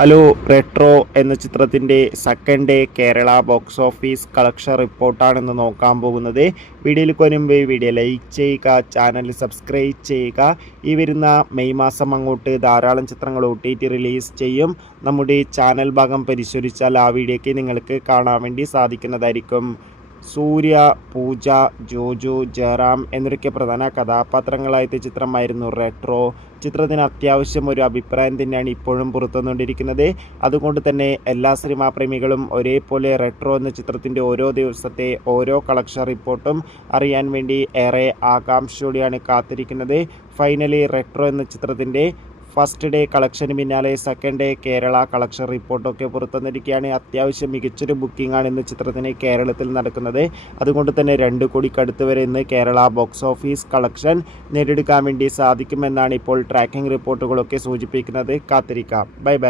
Hello retro എന്ന ചിത്രത്തിൻ്റെ second day Kerala box office collection റിപ്പോർട്ടാണെന്ന് നോക്കാൻ പോകുന്നത്. വീഡിയോയിൽ കൊനുമ്പ് വീഡിയോ ലൈക്ക് ചെയ്യുക, ചാനൽ സബ്സ്ക്രൈബ് ചെയ്യുക. ഈ വരുന്ന മെയ് മാസം അങ്ങോട്ട് ധാരാളം ചിത്രങ്ങൾ OTT റിലീസ് ചെയ്യും. നമ്മുടെ ചാനൽ ഭാഗം പരിശോധിച്ചാൽ ആ വീഡിയോയ്ക്ക് നിങ്ങൾക്ക് കാണാൻ വേണ്ടി സാധിക്കുന്നതായിരിക്കും. സൂര്യ, പൂജ, ജോജു, ജയറാം എന്നൊക്കെ പ്രധാന കഥാപാത്രങ്ങളായ ചിത്രമായിരുന്നു റെട്രോ. ചിത്രത്തിന് അത്യാവശ്യം ഒരു അഭിപ്രായം തന്നെയാണ് ഇപ്പോഴും പുറത്തുവന്നുകൊണ്ടിരിക്കുന്നത്. അതുകൊണ്ട് തന്നെ എല്ലാ സിനിമാ പ്രേമികളും ഒരേപോലെ റെട്രോ എന്ന ചിത്രത്തിൻ്റെ ഓരോ ദിവസത്തെ ഓരോ കളക്ഷൻ റിപ്പോർട്ടും അറിയാൻ വേണ്ടി ഏറെ ആകാംക്ഷയോടെയാണ് കാത്തിരിക്കുന്നത്. ഫൈനലി റെട്രോ എന്ന ചിത്രത്തിൻ്റെ ഫസ്റ്റ് ഡേ കളക്ഷന് പിന്നാലെ സെക്കൻഡ് ഡേ കേരള കളക്ഷൻ റിപ്പോർട്ടൊക്കെ പുറത്തുവന്നിരിക്കുകയാണ്. അത്യാവശ്യം മികച്ചൊരു ബുക്കിംഗ് ആണ് ഇന്ന് ചിത്രത്തിന് കേരളത്തിൽ നടക്കുന്നത്. അതുകൊണ്ട് തന്നെ 2 കോടിക്കടുത്ത് വരെ ഇന്ന് കേരള ബോക്സ് ഓഫീസ് കളക്ഷൻ നേടിയെടുക്കാൻ വേണ്ടി സാധിക്കുമെന്നാണ് ഇപ്പോൾ ട്രാക്കിംഗ് റിപ്പോർട്ടുകളൊക്കെ സൂചിപ്പിക്കുന്നത്. കാത്തിരിക്കാം. Bye bye.